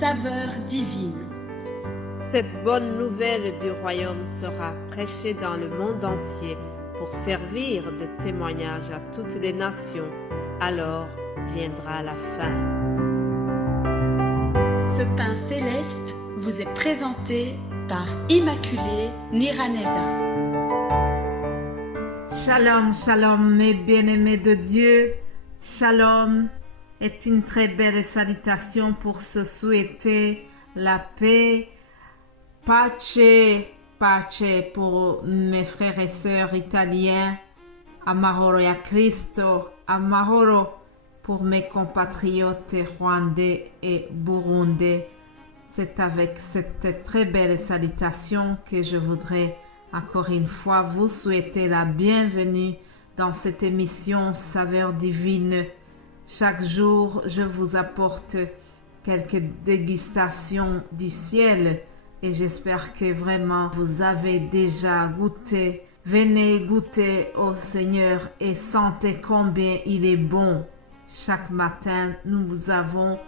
saveur divine. Cette bonne nouvelle du royaume sera prêchée dans le monde entier pour servir de témoignage à toutes les nations. Alors viendra la fin. Ce pain céleste vous est présenté par Immaculée Niraneza. Shalom, shalom, mes bien-aimés de Dieu. Shalom est une très belle salutation pour se souhaiter la paix. Pace, pace pour mes frères et sœurs italiens. Amahoro ya Cristo, amahoro pour mes compatriotes rwandais et burundais. C'est avec cette très belle salutation que je voudrais encore une fois vous souhaiter la bienvenue dans cette émission Saveur divine. Chaque jour, je vous apporte quelques dégustations du ciel et j'espère que vraiment vous avez déjà goûté. Venez goûter au Seigneur et sentez combien il est bon. Chaque matin, nous avons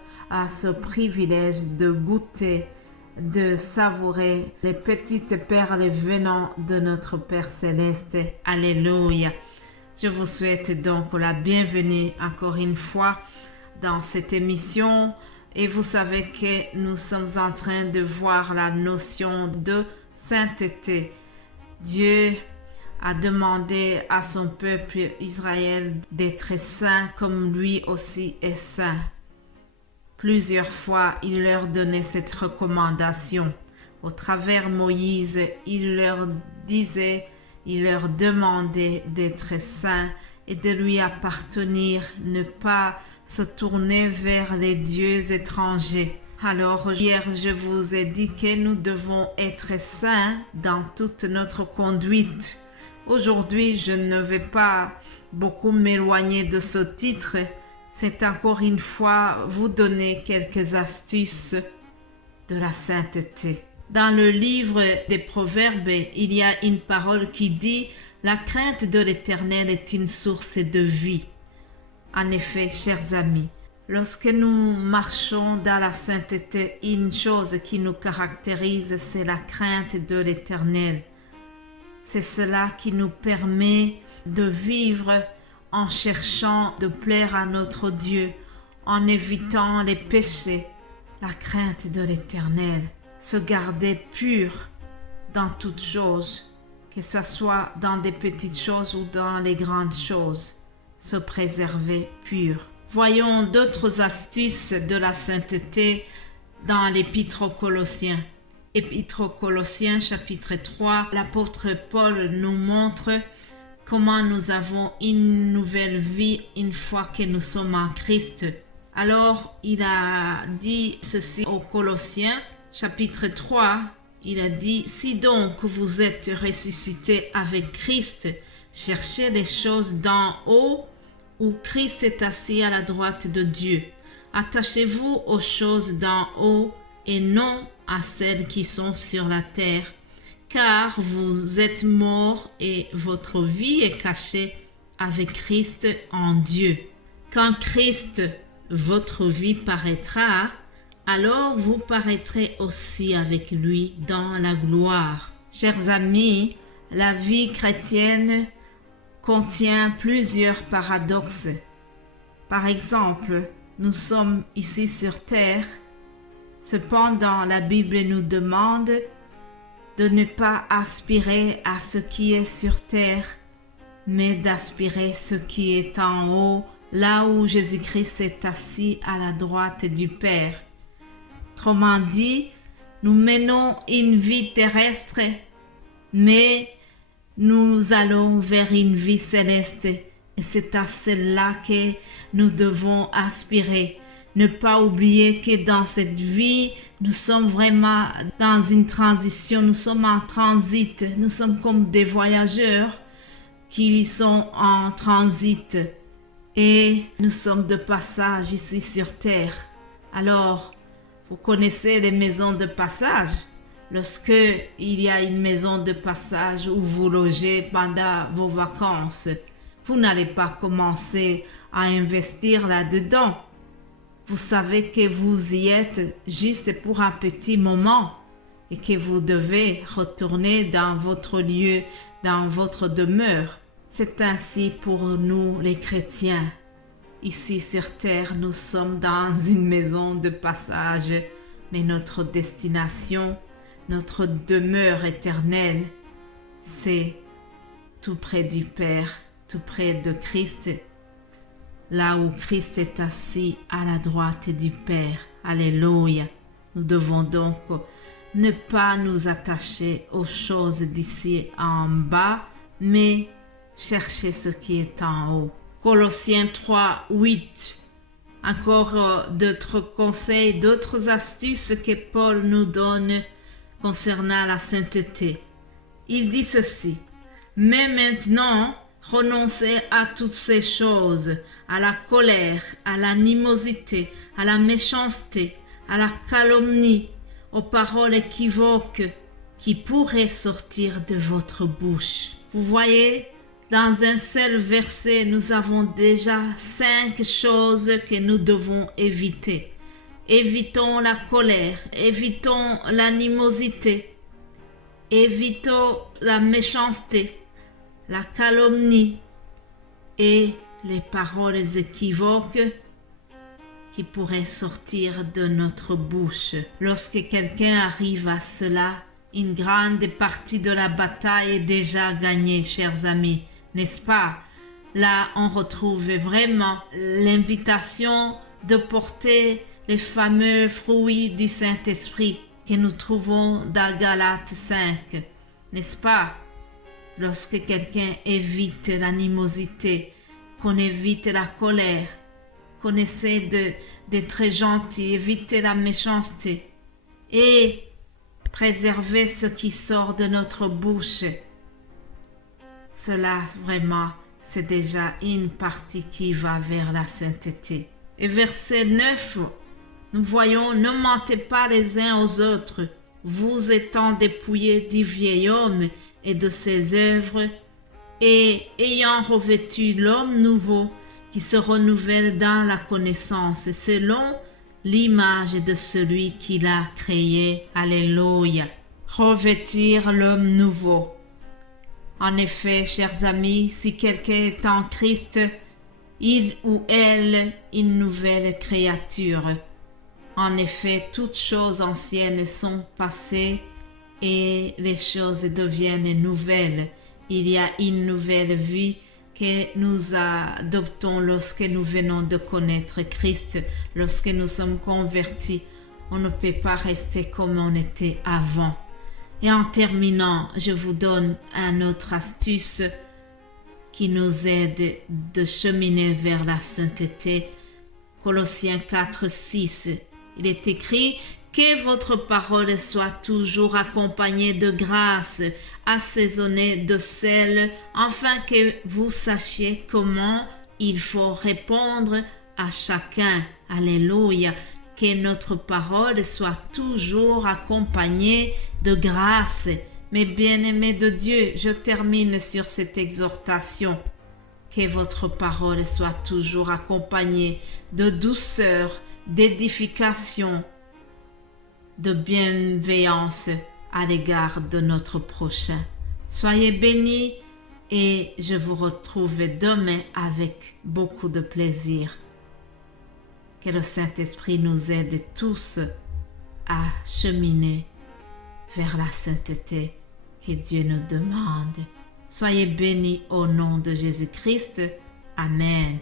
ce privilège de goûter, de savourer les petites perles venant de notre Père Céleste. Alléluia. Je vous souhaite donc la bienvenue encore une fois dans cette émission. Et vous savez que nous sommes en train de voir la notion de sainteté. Dieu a demandé à son peuple Israël d'être saint comme lui aussi est saint. Plusieurs fois, il leur donnait cette recommandation. Au travers Moïse, il leur disait, il leur demandait d'être saints et de lui appartenir, ne pas se tourner vers les dieux étrangers. Alors, hier, je vous ai dit que nous devons être saints dans toute notre conduite. Aujourd'hui, je ne vais pas beaucoup m'éloigner de ce titre. C'est encore une fois vous donner quelques astuces de la sainteté. Dans le livre des Proverbes, il y a une parole qui dit « La crainte de l'Éternel est une source de vie ». En effet, chers amis, lorsque nous marchons dans la sainteté, une chose qui nous caractérise, c'est la crainte de l'Éternel. C'est cela qui nous permet de vivre en cherchant de plaire à notre Dieu, en évitant les péchés, la crainte de l'Éternel, se garder pur dans toutes choses, que ce soit dans des petites choses ou dans les grandes choses, se préserver pur. Voyons d'autres astuces de la sainteté dans l'Épître aux Colossiens. Épître aux Colossiens, chapitre 3, l'apôtre Paul nous montre comment nous avons une nouvelle vie une fois que nous sommes en Christ. Alors, il a dit ceci aux Colossiens, chapitre 3, il a dit « Si donc vous êtes ressuscités avec Christ, cherchez les choses d'en haut où Christ est assis à la droite de Dieu. Attachez-vous aux choses d'en haut et non à celles qui sont sur la terre. Car vous êtes morts et votre vie est cachée avec Christ en Dieu. Quand Christ, votre vie paraîtra, alors vous paraîtrez aussi avec lui dans la gloire. » Chers amis, la vie chrétienne contient plusieurs paradoxes. Par exemple, nous sommes ici sur terre. Cependant, la Bible nous demande de ne pas aspirer à ce qui est sur terre, mais d'aspirer ce qui est en haut, là où Jésus-Christ est assis à la droite du Père. Autrement dit, nous menons une vie terrestre, mais nous allons vers une vie céleste et c'est à celle-là que nous devons aspirer. Ne pas oublier que dans cette vie, nous sommes vraiment dans une transition, nous sommes en transit, nous sommes comme des voyageurs qui sont en transit et nous sommes de passage ici sur terre. Alors, vous connaissez les maisons de passage? Lorsque il y a une maison de passage où vous logez pendant vos vacances, vous n'allez pas commencer à investir là-dedans. vous savez que vous y êtes juste pour un petit moment et que vous devez retourner dans votre lieu, dans votre demeure. C'est ainsi pour nous les chrétiens. Ici sur terre, nous sommes dans une maison de passage, mais notre destination, notre demeure éternelle, c'est tout près du Père, tout près de Christ, là où Christ est assis à la droite du Père. Alléluia. Nous devons donc ne pas nous attacher aux choses d'ici en bas, mais chercher ce qui est en haut. Colossiens 3, 8. Encore d'autres conseils, d'autres astuces que Paul nous donne concernant la sainteté. Il dit ceci: mais maintenant, renoncez à toutes ces choses, à la colère, à l'animosité, à la méchanceté, à la calomnie, aux paroles équivoques qui pourraient sortir de votre bouche. Vous voyez, dans un seul verset, nous avons déjà 5 choses que nous devons éviter. Évitons la colère, évitons l'animosité, évitons la méchanceté, la calomnie et les paroles équivoques qui pourraient sortir de notre bouche. Lorsque quelqu'un arrive à cela, une grande partie de la bataille est déjà gagnée, chers amis, n'est-ce pas? Là, on retrouve vraiment l'invitation de porter les fameux fruits du Saint-Esprit que nous trouvons dans Galates 5, n'est-ce pas? Lorsque quelqu'un évite l'animosité, qu'on évite la colère, qu'on essaie d'être gentil, éviter la méchanceté et préserver ce qui sort de notre bouche. Cela, vraiment, c'est déjà une partie qui va vers la sainteté. Et verset 9, nous voyons: ne mentez pas les uns aux autres, vous étant dépouillés du vieil homme et de ses œuvres, et ayant revêtu l'homme nouveau qui se renouvelle dans la connaissance selon l'image de celui qui l'a créé. Alléluia. Revêtir l'homme nouveau. En effet, chers amis, si quelqu'un est en Christ, il ou elle, une nouvelle créature. En effet, toutes choses anciennes sont passées et les choses deviennent nouvelles. Il y a une nouvelle vie que nous adoptons lorsque nous venons de connaître Christ, lorsque nous sommes convertis. On ne peut pas rester comme on était avant. Et en terminant, je vous donne une autre astuce qui nous aide de cheminer vers la sainteté. Colossiens 4, 6. Il est écrit: que votre parole soit toujours accompagnée de grâce, assaisonnée de sel, afin que vous sachiez comment il faut répondre à chacun. Alléluia. Que notre parole soit toujours accompagnée de grâce. Mes bien-aimés de Dieu, je termine sur cette exhortation. Que votre parole soit toujours accompagnée de douceur, d'édification, de bienveillance à l'égard de notre prochain. Soyez bénis et je vous retrouve demain avec beaucoup de plaisir. Que le Saint-Esprit nous aide tous à cheminer vers la sainteté que Dieu nous demande. Soyez bénis au nom de Jésus-Christ. Amen.